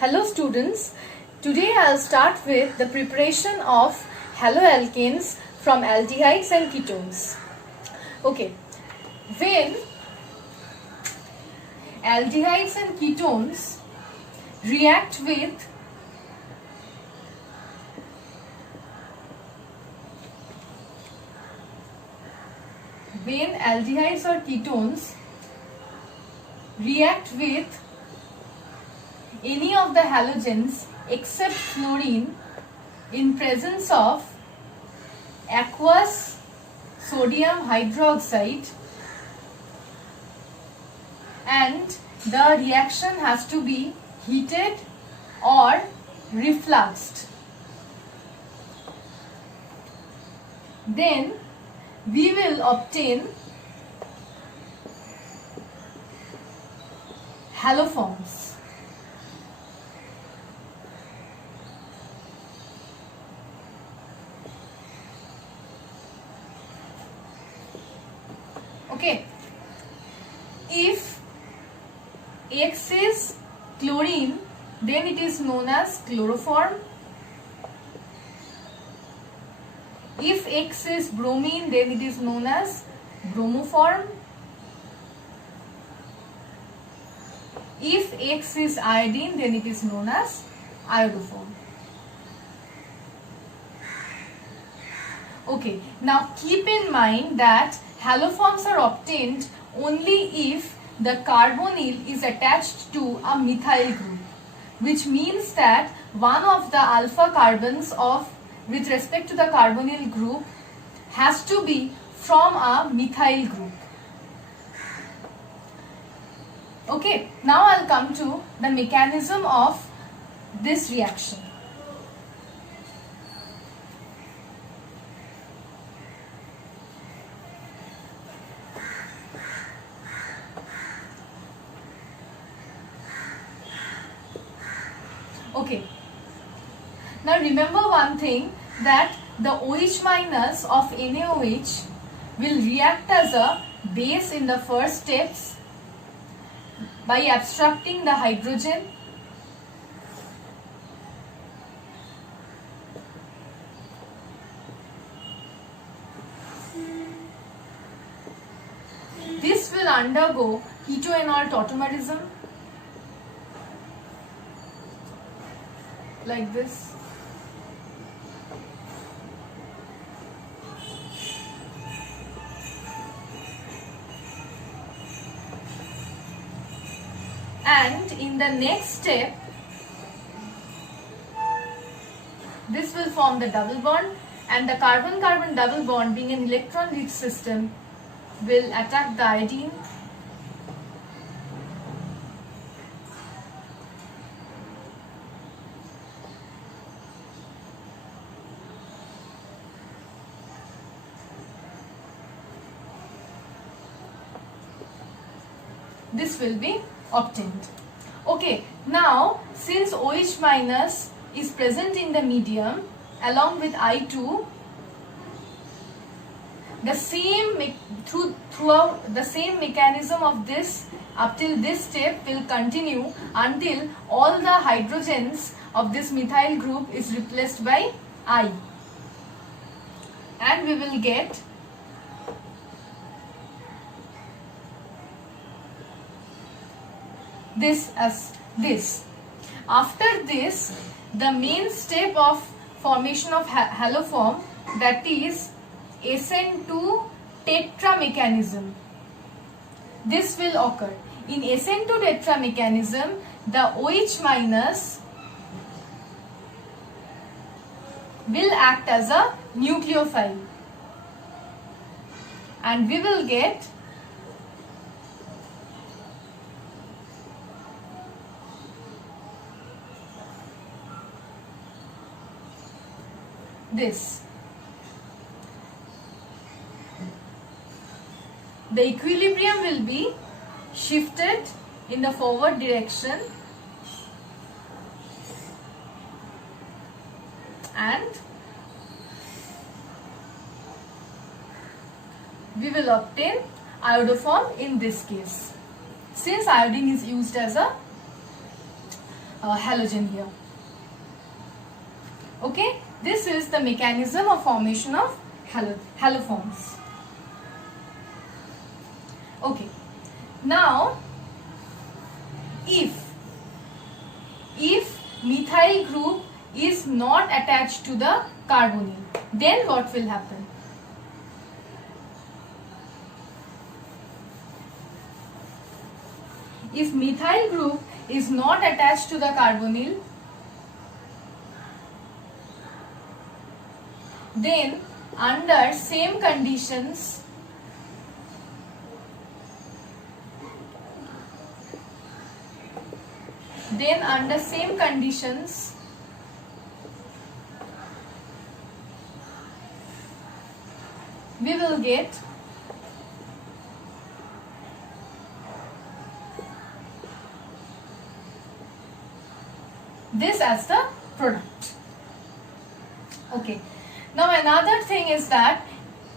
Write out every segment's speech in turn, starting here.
Hello students, today I'll start with the preparation of haloalkanes from aldehydes and ketones. Okay, when aldehydes and ketones react with any of the halogens except fluorine in presence of aqueous sodium hydroxide, and the reaction has to be heated or refluxed, then we will obtain haloforms. Okay, if X is chlorine, then it is known as chloroform. If X is bromine, then it is known as bromoform. If X is iodine, then it is known as iodoform. Okay, now keep in mind that haloforms are obtained only if the carbonyl is attached to a methyl group, which means that one of the alpha carbons with respect to the carbonyl group has to be from a methyl group. Okay, now I'll come to the mechanism of this reaction. Okay, now remember one thing, that the OH minus of NaOH will react as a base in the first steps by abstracting the hydrogen. This will undergo ketoenol tautomerism like this. And in the next step, this will form the double bond, and the carbon-carbon double bond, being an electron-rich system, will attack the iodine. This will be obtained. Okay, now since OH minus is present in the medium along with I2, throughout the same mechanism of this up till this step will continue until all the hydrogens of this methyl group is replaced by I, and we will get this as this. After this, the main step of formation of haloform, that is SN2 tetra mechanism, this will occur. In SN2 tetra mechanism, the OH minus will act as a nucleophile, and we will get this. The equilibrium will be shifted in the forward direction, and we will obtain iodoform in this case, since iodine is used as a halogen here. Okay, this is the mechanism of formation of haloforms. Okay, now if methyl group is not attached to the carbonyl, then what will happen? If methyl group is not attached to the carbonyl, then under same conditions we will get this as the product. Okay. Now another thing is that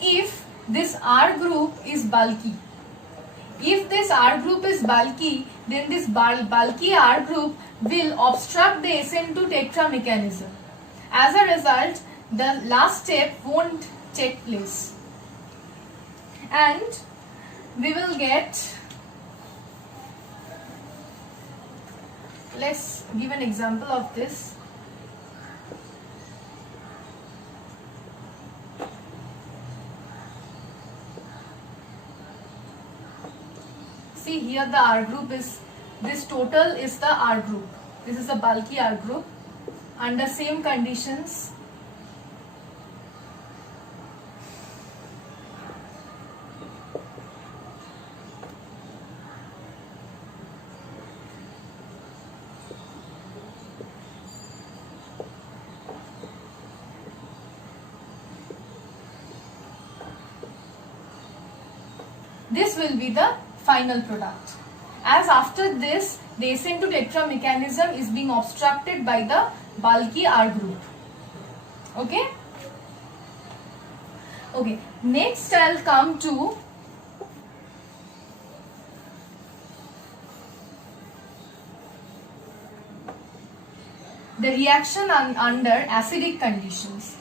if this R group is bulky, then this bulky R group will obstruct the SN2 tetra mechanism. As a result, the last step won't take place. And we will get, let's give an example of this. See here the R group is, this total is the R group. This is a bulky R group. Under same conditions, this will be the final product. As after this, the SN2 tetra mechanism is being obstructed by the bulky R group. Okay? Okay. Next I'll come to the reaction under acidic conditions.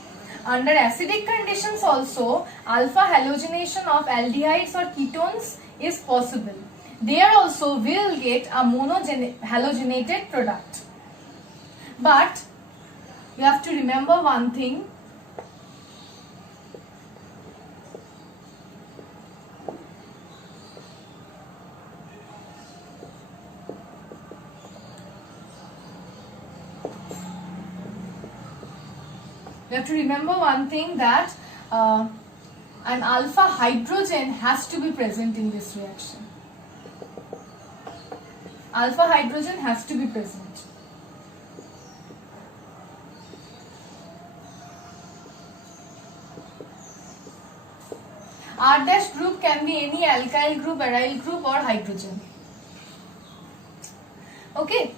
Under acidic conditions also, alpha halogenation of aldehydes or ketones is possible. There also we will get a monohalogenated product. But you have to remember one thing. You have to remember one thing, that an alpha hydrogen has to be present in this reaction. Alpha hydrogen has to be present. R dash group can be any alkyl group, aryl group or hydrogen. Okay.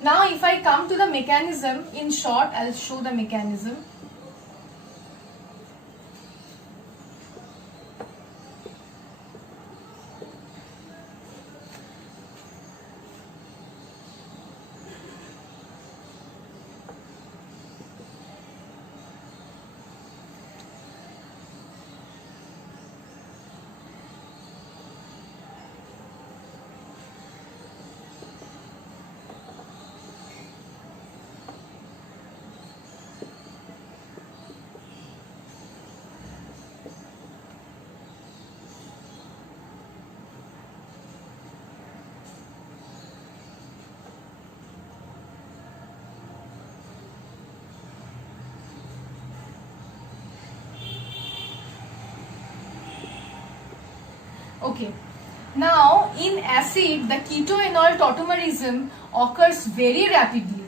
Now if I come to the mechanism, in short I'll show the mechanism. Okay. Now in acid, the ketoenol tautomerism occurs very rapidly.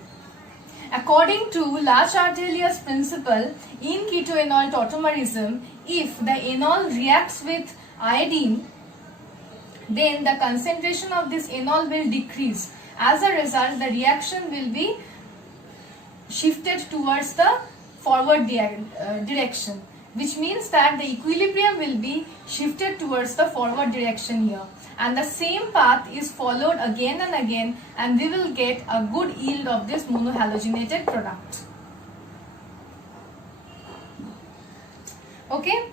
According to La-Chatelier's principle, in ketoenol tautomerism, if the enol reacts with iodine, then the concentration of this enol will decrease. As a result, the reaction will be shifted towards the forward direction. which means that the equilibrium will be shifted towards the forward direction here, and the same path is followed again and again, and we will get a good yield of this monohalogenated product. Okay,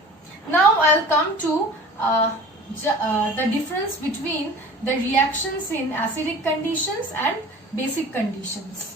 now I'll come to the difference between the reactions in acidic conditions and basic conditions.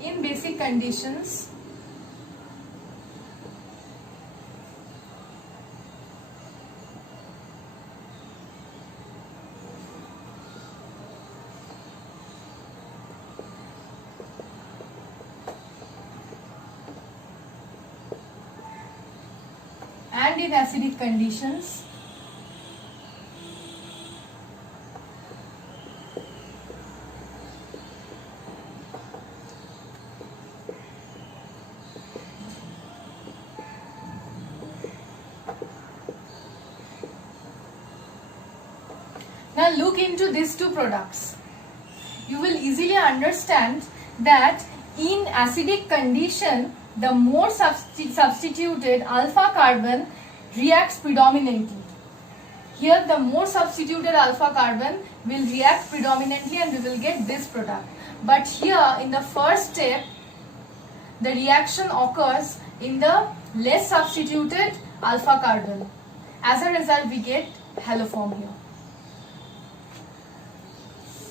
In basic conditions, and in acidic conditions, now look into these two products. You will easily understand that in acidic condition, the more substituted alpha carbon reacts predominantly. Here the more substituted alpha carbon will react predominantly and we will get this product. But here in the first step, the reaction occurs in the less substituted alpha carbon. As a result, we get haloform here.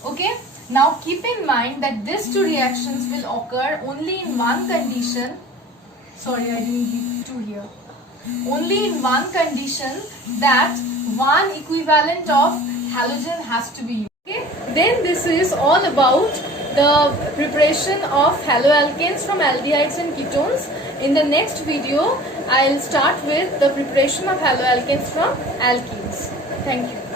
Okay, now keep in mind that these two reactions will occur only in one condition. Sorry, I didn't give two here. Only in one condition, that one equivalent of halogen has to be used. Okay, then this is all about the preparation of haloalkanes from aldehydes and ketones. In the next video, I'll start with the preparation of haloalkanes from alkenes. Thank you.